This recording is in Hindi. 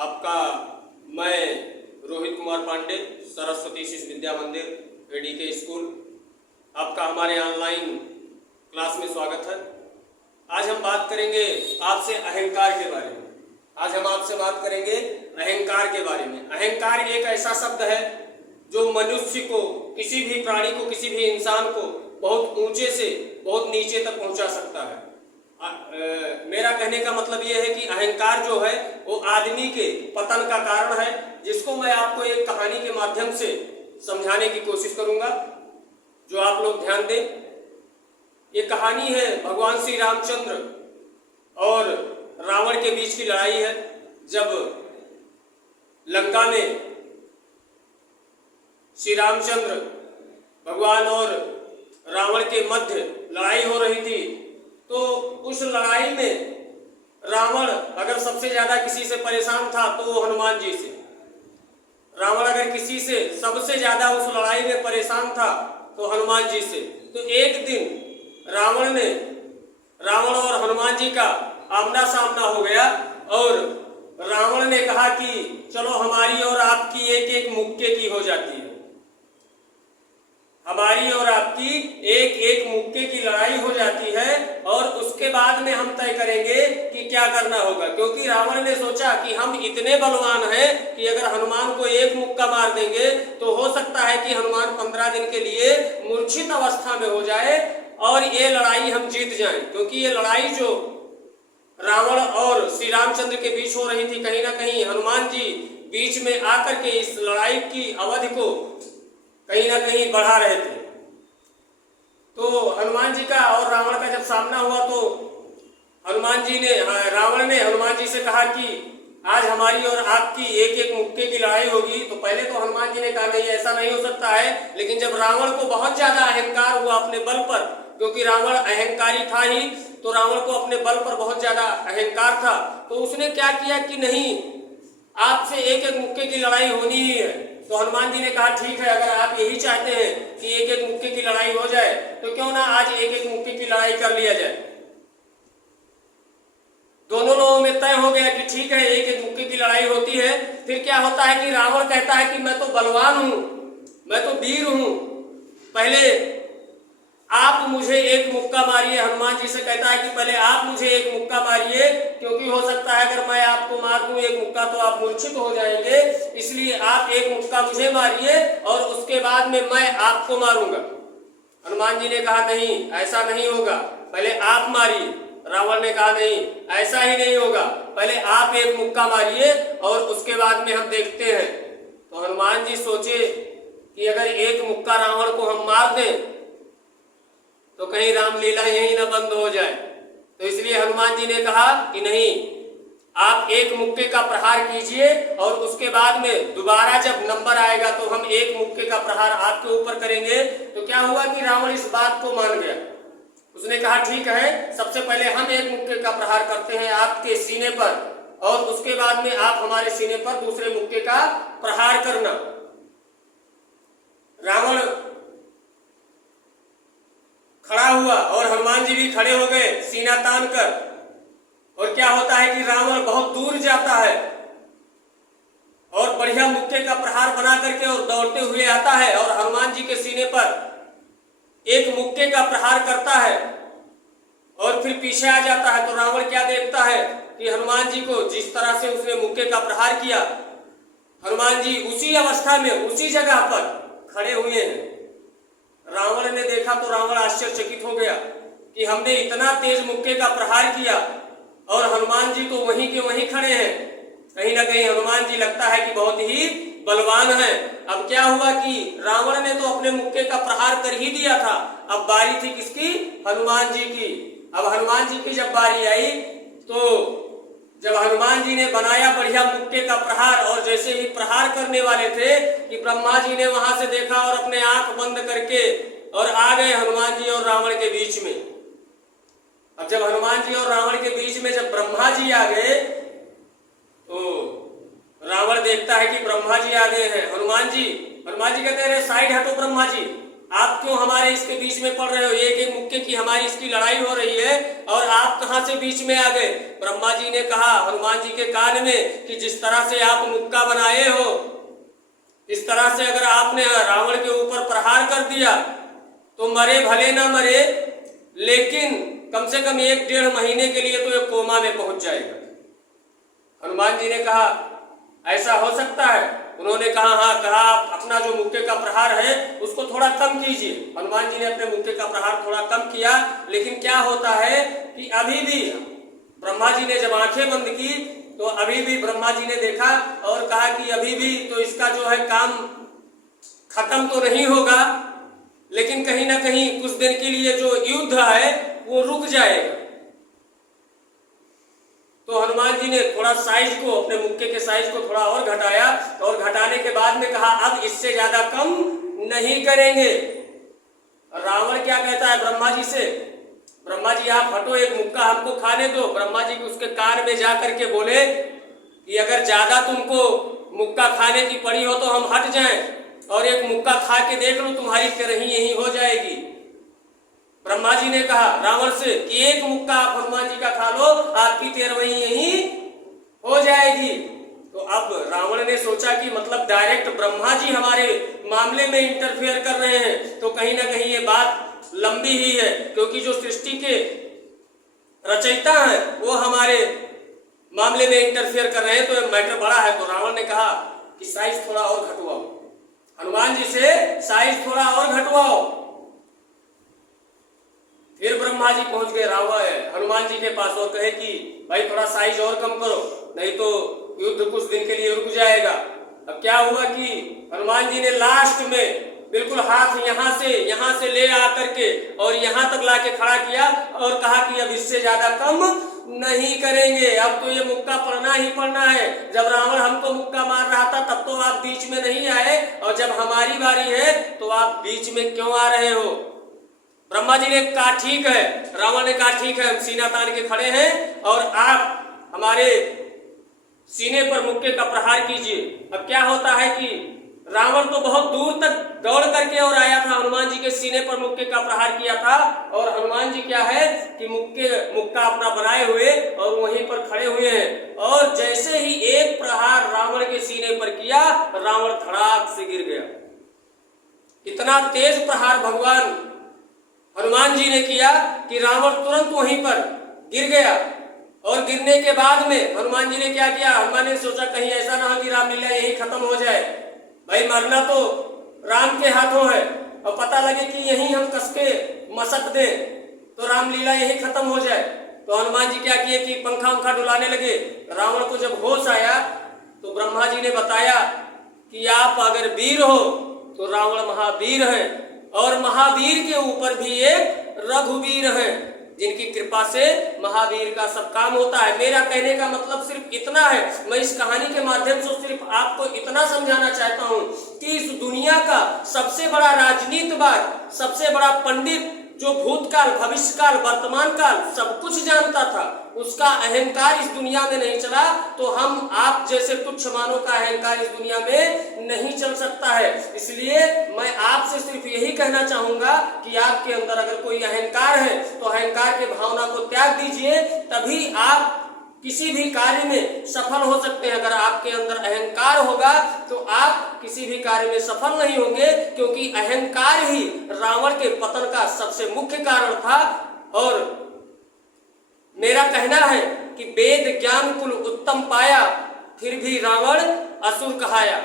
आपका मैं रोहित कुमार पांडे, सरस्वती शिशु विद्या मंदिर एडीके स्कूल, आपका हमारे ऑनलाइन क्लास में स्वागत है। आज हम बात करेंगे आपसे अहंकार के बारे में। आज हम आपसे बात करेंगे अहंकार के बारे में। अहंकार एक ऐसा शब्द है जो मनुष्य को, किसी भी प्राणी को, किसी भी इंसान को बहुत ऊंचे से बहुत नीचे तक पहुंचा सकता है। मेरा कहने का मतलब यह है कि अहंकार जो है वो आदमी के पतन का कारण है, जिसको मैं आपको एक कहानी के माध्यम से समझाने की कोशिश करूंगा, जो आप लोग ध्यान दें। ये कहानी है भगवान श्री रामचंद्र और रावण के बीच की लड़ाई है। जब लंका में श्री रामचंद्र भगवान और रावण के मध्य लड़ाई हो रही थी, तो उस लड़ाई में रावण अगर सबसे ज्यादा किसी से परेशान था तो वो हनुमान जी से। रावण अगर किसी से सबसे ज्यादा उस लड़ाई में परेशान था तो हनुमान जी से। तो एक दिन रावण और हनुमान जी का आमना सामना हो गया और रावण ने कहा कि चलो हमारी और आपकी एक एक मुक्के की हो जाती है, हमारी और आपकी एक एक मुक्के की लड़ाई हो जाती है और उसके बाद में हम तय करेंगे कि क्या करना होगा। क्योंकि रावण ने सोचा कि हम इतने बलवान हैं कि अगर हनुमान को एक मुक्का मार देंगे तो हो सकता है कि हनुमान 15 दिन के लिए मूर्छित अवस्था में हो जाए और ये लड़ाई हम जीत जाएं। क्योंकि ये लड़ाई जो रावण और श्री रामचंद्र के बीच हो रही थी, कहीं ना कहीं हनुमान जी बीच में आकर के इस लड़ाई की अवधि को कहीं ना कहीं बढ़ा रहे थे। तो हनुमान जी का और रावण का जब सामना हुआ तो रावण ने हनुमान जी से कहा कि आज हमारी और आपकी एक एक मुक्के की लड़ाई होगी। तो पहले तो हनुमान जी ने कहा नहीं, ऐसा नहीं हो सकता है। लेकिन जब रावण को बहुत ज्यादा अहंकार हुआ अपने बल पर, क्योंकि रावण अहंकारी था ही, तो रावण को अपने बल पर बहुत ज्यादा अहंकार था, तो उसने क्या किया कि नहीं, आपसे एक एक मुक्के की लड़ाई होनी ही है। तो हनुमान जी ने कहा ठीक है, अगर आप यही चाहते हैं कि एक एक मुक्के की लड़ाई हो जाए तो क्यों ना आज एक एक मुक्के की लड़ाई कर लिया जाए। दोनों लोगों में तय हो गया कि ठीक है, एक एक मुक्के की लड़ाई होती है। फिर क्या होता है कि रावण कहता है कि मैं तो बलवान हूं, मैं तो वीर हूं, पहले आप मुझे एक मुक्का मारिए। हनुमान जी से कहता है कि पहले आप मुझे एक मुक्का मारिए, क्योंकि हो सकता है अगर मैं आपको मार दूं एक मुक्का तो आप मूर्छित हो जाएंगे, इसलिए आप एक मुक्का मुझे मारिए और उसके बाद में मैं आपको मारूंगा। हनुमान जी ने कहा नहीं, ऐसा नहीं होगा, पहले आप मारिए। रावण ने कहा नहीं, ऐसा ही नहीं होगा, पहले आप एक मुक्का मारिए और उसके बाद में हम देखते हैं। तो हनुमान जी सोचे कि अगर एक मुक्का रावण को हम मार दें तो कहीं रामलीला यहीं न बंद हो जाए। तो इसलिए हनुमान जी ने कहा कि नहीं, आप एक मुक्के का प्रहार कीजिए और उसके बाद में दोबारा जब नंबर आएगा तो हम एक मुक्के का प्रहार आपके ऊपर करेंगे। तो क्या हुआ कि रावण इस बात को मान गया। उसने कहा ठीक है, सबसे पहले हम एक मुक्के का प्रहार करते हैं आपके सीने पर और उसके बाद में आप हमारे सीने पर दूसरे मुक्के का प्रहार करना। रावण खड़ा हुआ और हनुमान जी भी खड़े हो गए सीना तान कर। और क्या होता है कि रावण बहुत दूर जाता है और बढ़िया मुक्के का प्रहार बना करके और दौड़ते हुए आता है और हनुमान जी के सीने पर एक मुक्के का प्रहार करता है और फिर पीछे आ जाता है। तो रावण क्या देखता है कि हनुमान जी को जिस तरह से उसने मुक्के का प्रहार किया, हनुमान जी उसी अवस्था में उसी जगह पर खड़े हुए हैं। रावण ने देखा तो रावण आश्चर्यचकित हो गया कि हमने इतना तेज मुक्के का प्रहार किया और हनुमान जी तो वहीं के वहीं खड़े हैं। कहीं ना कहीं हनुमान जी लगता है कि बहुत ही बलवान है। अब क्या हुआ कि रावण ने तो अपने मुक्के का प्रहार कर ही दिया था, अब बारी थी किसकी? हनुमान जी की। अब हनुमान जी की जब बारी आई तो जब हनुमान जी ने बनाया बढ़िया मुक्के का प्रहार और जैसे ही प्रहार करने वाले थे कि ब्रह्मा जी ने वहां से देखा और अपने आंख बंद करके और आ गए हनुमान जी और रावण के बीच में। अब जब हनुमान जी और रावण के बीच में जब ब्रह्मा जी आ गए तो रावण देखता है कि ब्रह्मा जी आ गए हैं। हनुमान जी कहते हैं साइड हटो ब्रह्मा जी, आप क्यों हमारे इसके बीच में पड़ रहे हो? एक एक मुक्के की हमारी इसकी लड़ाई हो रही है और आप कहां से बीच में आ गए? ब्रह्मा जी ने कहा हनुमान जी के कान में कि जिस तरह से आप मुक्का बनाए हो, इस तरह से अगर आपने रावण के ऊपर प्रहार कर दिया तो मरे भले ना मरे, लेकिन कम से कम 1-1.5 महीने के लिए तो ये कोमा में पहुंच जाएगा। हनुमान जी ने कहा ऐसा हो सकता है? उन्होंने कहा हाँ। कहा आप अपना जो मुक्के का प्रहार है उसको थोड़ा कम कीजिए। हनुमान जी ने अपने मुक्के का प्रहार थोड़ा कम किया, लेकिन क्या होता है कि अभी भी ब्रह्मा जी ने जब आंखें बंद की तो अभी भी ब्रह्मा जी ने देखा और कहा कि अभी भी तो इसका जो है काम खत्म तो नहीं होगा, लेकिन कहीं ना कहीं कुछ दिन के लिए जो युद्ध है वो रुक जाएगा। तो हनुमान जी ने थोड़ा साइज को, अपने मुक्के के साइज को थोड़ा और घटाया और घटाने के बाद में कहा अब इससे ज्यादा कम नहीं करेंगे। रावण क्या कहता है ब्रह्मा जी से? ब्रह्मा जी आप हटो, एक मुक्का हमको खाने दो। ब्रह्मा जी उसके कान में जा करके बोले कि अगर ज्यादा तुमको मुक्का खाने की पड़ी हो तो हम हट जाएं और एक मुक्का खा के देख लो, तुम्हारी तेरही यही हो जाएगी। ब्रह्मा जी ने कहा रावण से कि एक मुक्का आप हनुमान जी का खा लो, आपकी 13वीं यही हो जाएगी। तो अब रावण ने सोचा कि मतलब डायरेक्ट ब्रह्मा जी हमारे मामले में इंटरफेयर कर रहे हैं, तो कहीं ना कहीं ये बात लंबी ही है, क्योंकि जो सृष्टि के रचयिता हैं वो हमारे मामले में इंटरफेयर कर रहे हैं, तो ये मैटर बड़ा है। तो रावण ने कहा कि साइज थोड़ा और घटवाओ, हनुमान जी से साइज थोड़ा और घटवाओ। फिर ब्रह्मा जी पहुंच गए रावण हनुमान जी के पास और कहे कि भाई थोड़ा साइज और कम करो, नहीं तो युद्ध कुछ दिन के लिए रुक जाएगा। अब क्या हुआ कि हनुमान जी ने लास्ट में बिल्कुल हाथ यहां से ले आकर के और यहां तक लाके खड़ा किया और कहा कि अब इससे ज्यादा कम नहीं करेंगे, अब तो ये मुक्का पड़ना ही पड़ना है। जब रावण हमको मुक्का मार रहा था तब तो आप बीच में नहीं आए, और जब हमारी बारी है तो आप बीच में क्यों आ रहे हो? ब्रह्मा जी ने कहा ठीक है, रावण ने कहा ठीक है, हम सीना तान के खड़े हैं और आप हमारे सीने पर मुक्के का प्रहार कीजिए। अब क्या होता है कि रावण तो बहुत दूर तक दौड़ करके और आया था, हनुमान जी के सीने पर मुक्के का प्रहार किया था, और हनुमान जी क्या है कि मुक्का अपना बनाए हुए और वहीं पर खड़े हुए हैं, और जैसे ही एक प्रहार रावण के सीने पर किया, रावण धड़ाक से गिर गया। इतना तेज प्रहार भगवान हनुमान जी ने किया कि रावण तुरंत वहीं पर गिर गया। और गिरने के बाद में हनुमान जी ने क्या किया? हनुमान ने सोचा कहीं ऐसा ना हो कि रामलीला यही खत्म हो जाए, भाई मरना तो राम के हाथों है, और पता लगे कि यहीं हम कसके मसक दें तो रामलीला यही खत्म हो जाए। तो हनुमान जी क्या किए कि पंखा उंखा डुलाने लगे। रावण को जब होश आया तो ब्रह्मा जी ने बताया कि आप अगर वीर हो तो रावण महावीर है, और महावीर के ऊपर भी एक रघुवीर है, जिनकी कृपा से महावीर का सब काम होता है। मेरा कहने का मतलब सिर्फ इतना है, मैं इस कहानी के माध्यम से सिर्फ आपको इतना समझाना चाहता हूं कि इस दुनिया का सबसे बड़ा राजनीतिवाद, सबसे बड़ा पंडित जो भूतकाल, भविष्यकाल, वर्तमान काल सब कुछ जानता था, उसका अहंकार इस दुनिया में नहीं चला, तो हम आप जैसे तुच्छ मानव का अहंकार इस दुनिया में नहीं चल सकता है। इसलिए मैं आपसे सिर्फ यही कहना चाहूंगा कि आपके अंदर अगर कोई अहंकार है तो अहंकार के भावना को त्याग दीजिए, तभी आप किसी भी कार्य में सफल हो सकते हैं। अगर आपके अंदर अहंकार होगा तो आप किसी भी कार्य में सफल नहीं होंगे, क्योंकि अहंकार ही रावण के पतन का सबसे मुख्य कारण था। और मेरा कहना है कि वेद ज्ञान कुल उत्तम पाया, फिर भी रावण असुर कहाया।